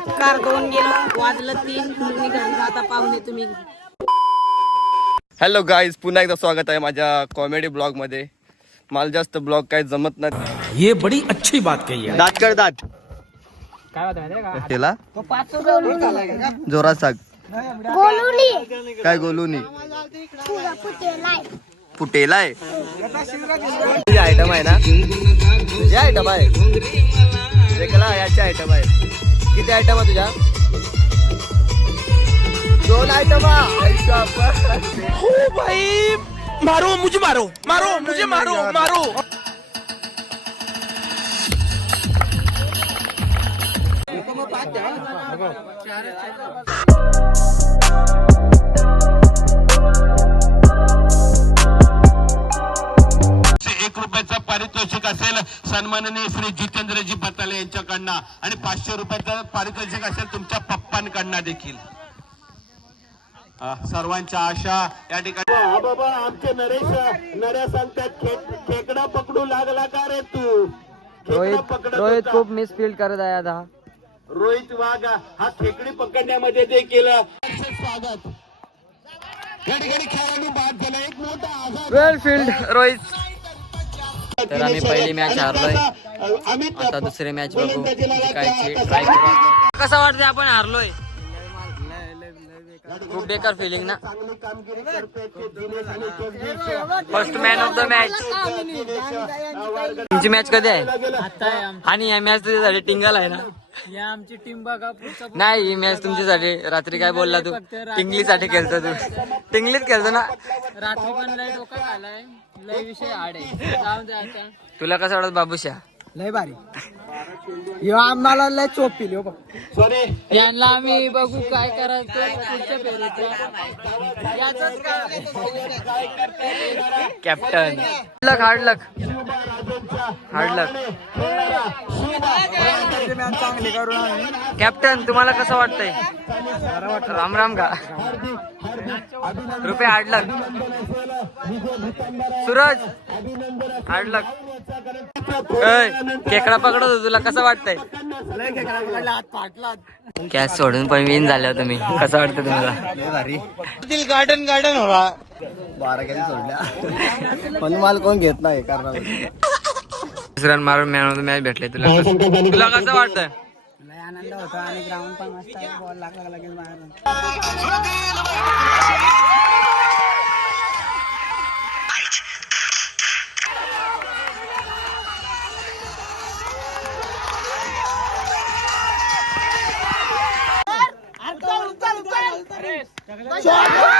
Car दोन गेलो. वाजलं तीन. तुम्ही घरी आता पाहुणे तुम्ही हॅलो गाईज पुन्हा एकदा स्वागत आहे माझ्या कॉमेडी ब्लॉगमध्ये. मला जास्त ब्लॉग काही जमत नाही. ये बड़ी अच्छी बात कही है। दात कर दात जोरात सांग. काय गोलूनी? फुटेलाय. तुझी आयटम आहे ना? तुझी आयटम आहे. रेकला याची आयटम आहे. किती आयटम आहे तुझ्या? दोन आयटम भाई मारो मुझे मारो मारो मुझे मारो मारो. एक पारितोषिक असेल सन्माननीय श्री जितेंद्रजी पताले यांच्याकडनं. आणि पाचशे रुपयाचं पारितोषिक असेल तुमच्या पप्पांकडनं देखील. सर्वांच्या आशा या ठिकाणी बाबा आमचे नरेश नऱ्या सांगतात खेकडा पकडू लागला का रे तू? रोहित रोहित खूप मिसफील्ड करत आहे आता. रोहित वाघ हा खेकडी पकडण्यामध्ये देखील स्वागत. या ठिकाणी खेळाडू बाद झाला. एक मोठा आघात. Well field Rohit. तर आम्ही पहिली मॅच हारलोय आता दुसरी मॅच बघू काय ट्राय करू कसा वाटते आपण हारलोय खूप बेकार फिलिंग ना first man of the match तुमची मॅच कधी आहे आणि या मॅच तुझ्यासाठी टिंगल आहे ना आमची टीम बघा नाही ही मॅच तुमच्यासाठी रात्री काय बोलला तू टिंगलीसाठी खेळतो तू टिंगलीत खेळतो ना रात्री पण लय विषय आड आहे. जाऊन दे आता. तुला कसं वाटत बाबूशा? लय भारी. यो आम्हाला लय चोपील यो सॉरी यांना आम्ही बघू काय करायचं पुढच्या फेरीचं याचंच काय captain luck hard luck hard luck चांगली करून आम्ही कॅप्टन तुम्हाला कसं वाटतंय? राम राम का रुपये hard luck Suraj hard luck खेकडा पकडत होता तुला कसं वाटतंय? कॅच सोडून पण विन झाल्या तुम्ही. कसं वाटतं तुम्हाला? गार्डन गार्डन हो रहा बारा कॅच सोडल्या. पण मला कोण घेत नाही कारण रन मारून मॅन ऑफ द मॅच भेटले तुला. कसं- तुला कसं वाटतंय? लय आनंद होतो आणि ग्राउंड पण मस्त बॉल लागला लगेच बाहेर Shut up!